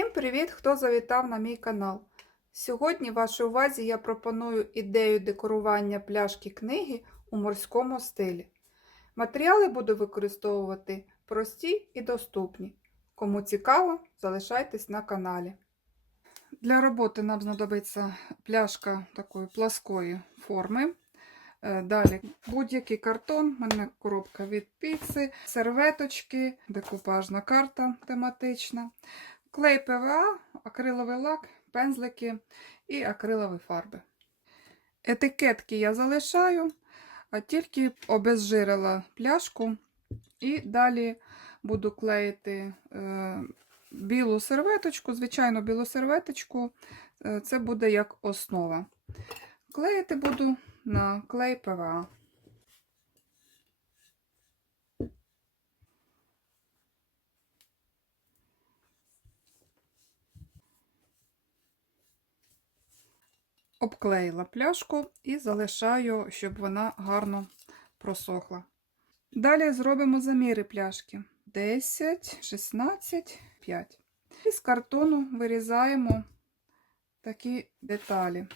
Всім привіт, хто завітав на мій канал. Сьогодні вашій увазі я пропоную ідею декорування пляшки книги у морському стилі. Матеріали буду використовувати прості і доступні. Кому цікаво, залишайтесь на каналі. Для роботи нам знадобиться пляшка такої пласкої форми. Е, Далі будь-який картон, у мене коробка від піци, серветочки, декупажна карта тематична, клей ПВА, акриловий лак, пензлики і акрилові фарби. Етикетки я залишаю, а тільки обезжирила пляшку і далі буду клеїти е, білу серветочку, звичайно, білу серветочку, е, це буде як основа. Клеїти буду на клей ПВА. Обклеїла пляшку і залишаю, щоб вона гарно просохла. Далі зробимо заміри пляшки 10, 16, 5. І з картону вирізаємо такі деталі.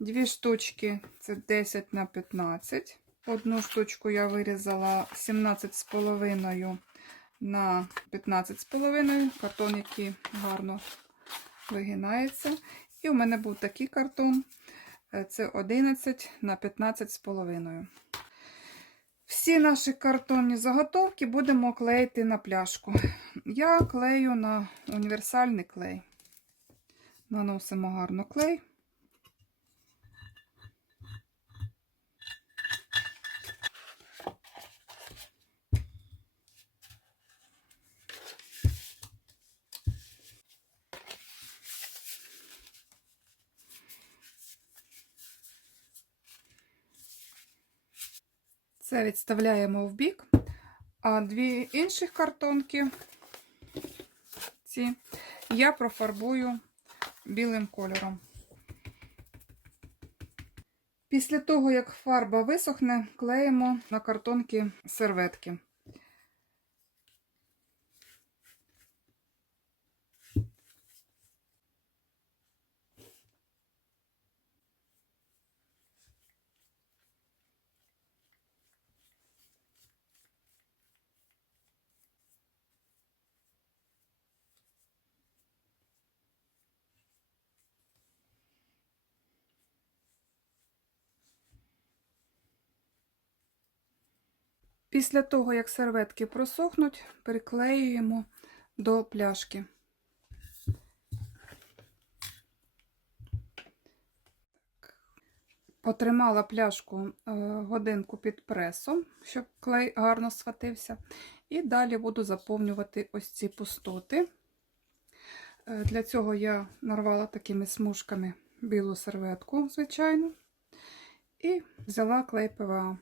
Дві штучки це 10 на 15. Одну штучку я вирізала 17,5 на 15,5. Картон, який гарно вигинається. І у мене був такий картон. Це 11 на 15,5. Всі наші картонні заготовки будемо клеїти на пляшку. Я клею на універсальний клей. Наносимо гарно клей. Це відставляємо в бік, а дві інших картонки, ці, я профарбую білим кольором. Після того, як фарба висохне, клеїмо на картонки серветки. Після того, як серветки просохнуть, приклеюємо до пляшки. Потримала пляшку е, годинку під пресом, щоб клей гарно схватився. І далі буду заповнювати ось ці пустоти. Е, Для цього я нарвала такими смужками білу серветку, звичайно, і взяла клей ПВА.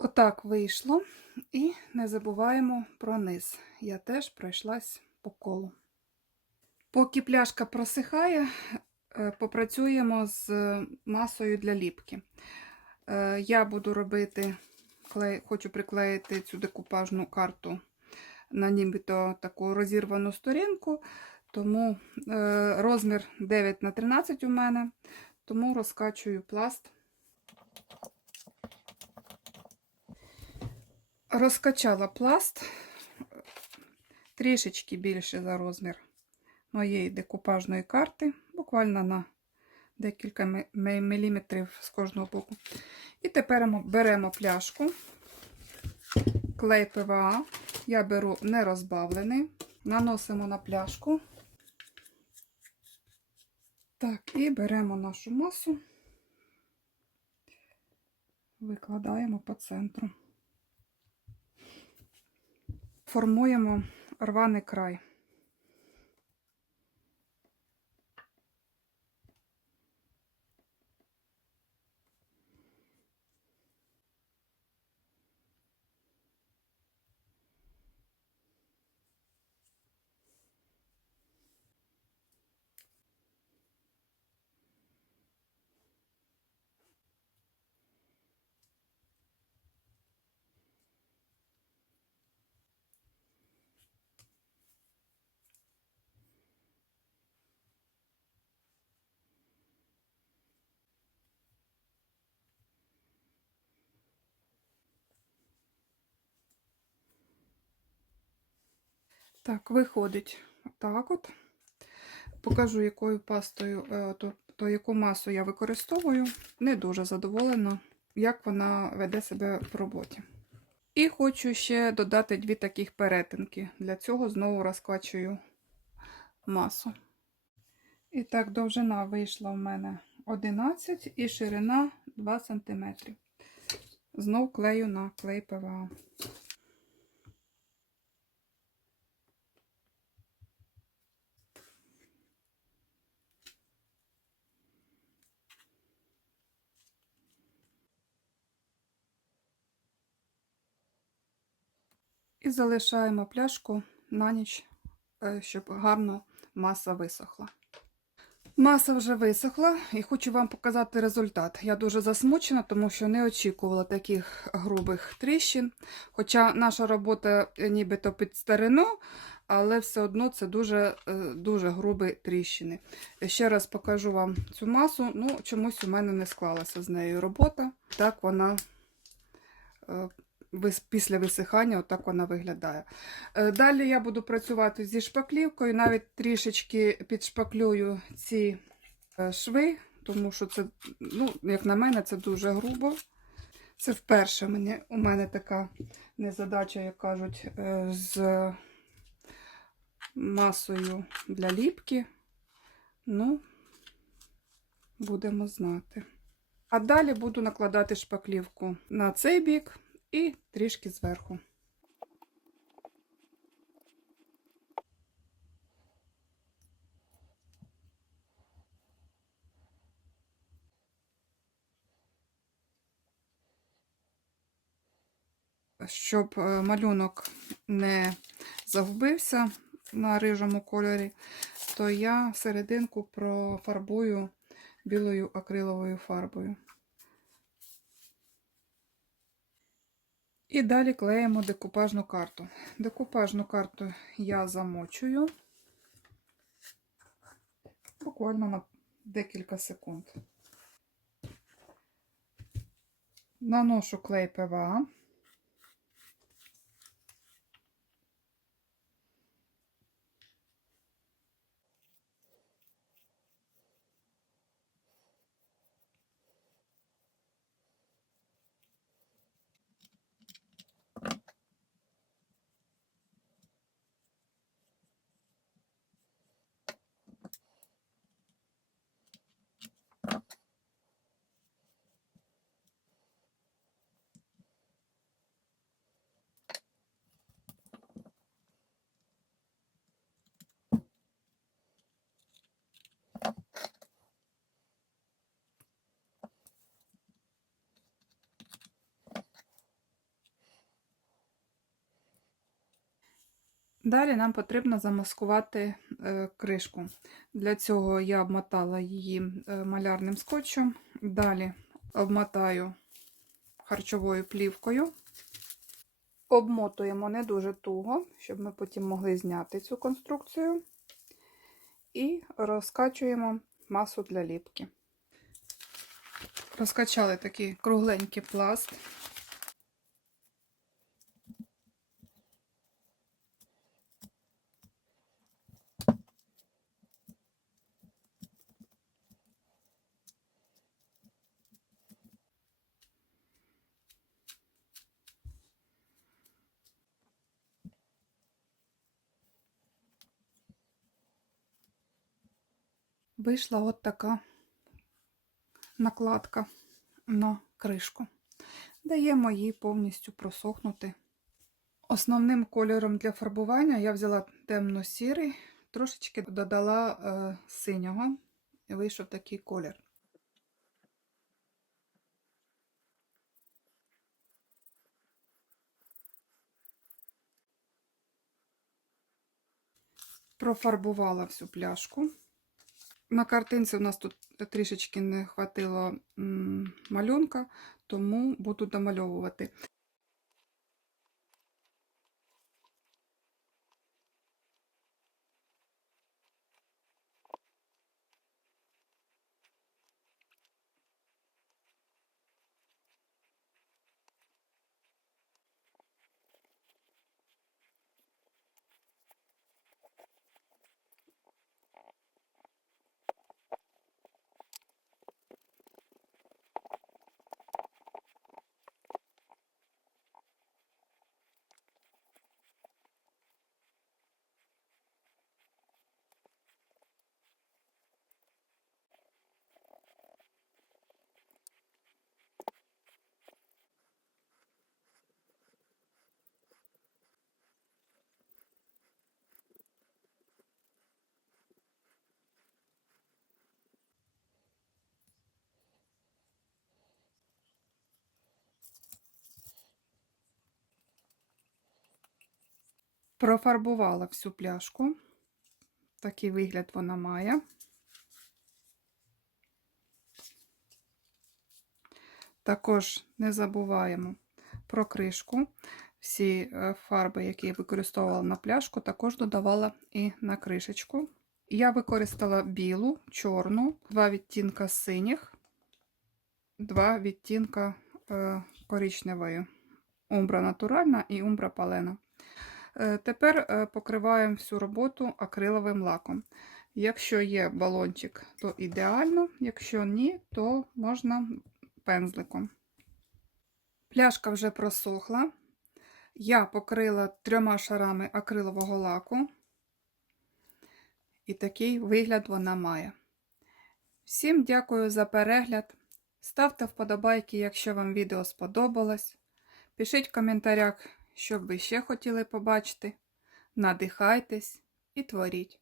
Отак вийшло. І не забуваємо про низ. Я теж пройшлась по колу. Поки пляшка просихає, е, попрацюємо з масою для ліпки. Е, Я буду робити, хочу приклеїти цю декупажну карту на нібито таку розірвану сторінку, тому е, розмір 9 на 13 у мене, тому розкачую пласт. Розкачала пласт трішечки більше за розмір моєї декупажної карти, буквально на декілька міліметрів з кожного боку. І тепер беремо пляшку, клей ПВА, я беру нерозбавлений, наносимо на пляшку. Так, і беремо нашу масу, викладаємо по центру. Формуємо рваний край. Так, виходить отак от. Покажу, якою пастою, е, то, то яку масу я використовую. Не дуже задоволена, як вона веде себе в роботі. І хочу ще додати дві таких перетинки. Для цього знову розкачую масу. І так, довжина вийшла в мене 11 і ширина 2 см. Знов клею на клей ПВА. І залишаємо пляшку на ніч, е, щоб гарно маса висохла. Маса вже висохла і хочу вам показати результат. Я дуже засмучена, тому що не очікувала таких грубих тріщин. Хоча наша робота е, нібито під старину, але все одно це дуже, е, дуже грубі тріщини. Ще раз покажу вам цю масу. Ну, чомусь у мене не склалася з нею робота. Так вона після висихання отак вона виглядає. Е, Далі я буду працювати зі шпаклівкою, навіть трішечки підшпаклюю ці е, шви, тому що це, ну, як на мене, це дуже грубо. Це вперше мені, у мене така незадача, як кажуть, е, з масою для ліпки. Ну, будемо знати. А далі буду накладати шпаклівку на цей бік і трішки зверху. Щоб е, малюнок не загубився на рижому кольорі, то я серединку профарбую білою акриловою фарбою. І далі клеїмо декупажну карту. Декупажну карту я замочую буквально на декілька секунд. Наношу клей ПВА. Далі нам потрібно замаскувати е, кришку. Для цього я обмотала її е, малярним скотчем. Далі обмотаю харчовою плівкою. Обмотуємо не дуже туго, щоб ми потім могли зняти цю конструкцію. І розкачуємо масу для ліпки. Розкачали такий кругленький пласт. Вийшла от така накладка на кришку. Даємо їй повністю просохнути. Основним кольором для фарбування я взяла темно-сірий, трошечки додала е, синього, і вийшов такий колір. Профарбувала всю пляшку. На картинці у нас тут трішечки не хватило малюнка, тому буду домальовувати. Профарбувала всю пляшку. Такий вигляд вона має. Також не забуваємо про кришку. Всі е, фарби, які я використовувала на пляшку, також додавала і на кришечку. Я використала білу, чорну, два відтінка синіх, два відтінка е, коричневої. Умбра натуральна і умбра палена. Е, Тепер е, покриваємо всю роботу акриловим лаком. Якщо є балончик, то ідеально, якщо ні, то можна пензликом. Пляшка вже просохла. Я покрила трьома шарами акрилового лаку. І такий вигляд вона має. Всім дякую за перегляд. Ставте вподобайки, якщо вам відео сподобалось. Пишіть в коментарях, що б ви ще хотіли побачити. Надихайтесь і творіть.